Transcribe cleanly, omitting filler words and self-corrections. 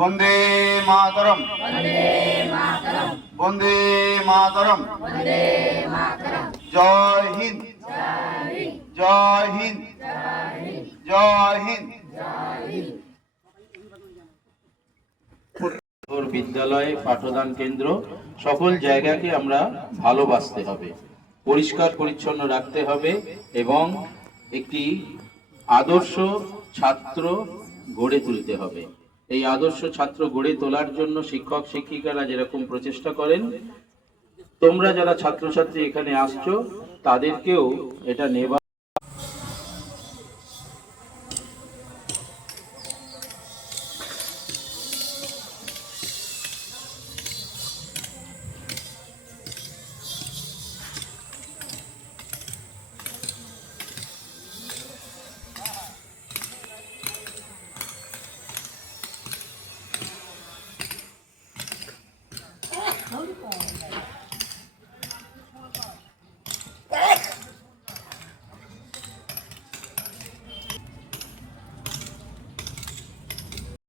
বন্দে মাতরম, বন্দে মাতরম, জয় হিন্দ, জয় হিন্দ, জয় হিন্দ। বিদ্যালয়, পাঠদান কেন্দ্র, সকল জায়গাকে আমরা ভালোবাসতে হবে, পরিষ্কার পরিচ্ছন্ন রাখতে হবে এবং একটি আদর্শ ছাত্র গড়ে তুলতে হবে। এই আদর্শ ছাত্র গড়ে তোলার জন্য শিক্ষক শিক্ষিকারা যেরকম প্রচেষ্টা করেন, তোমরা যারা ছাত্রছাত্রী এখানে আসছো তাদেরকেও এটা নেবার How do you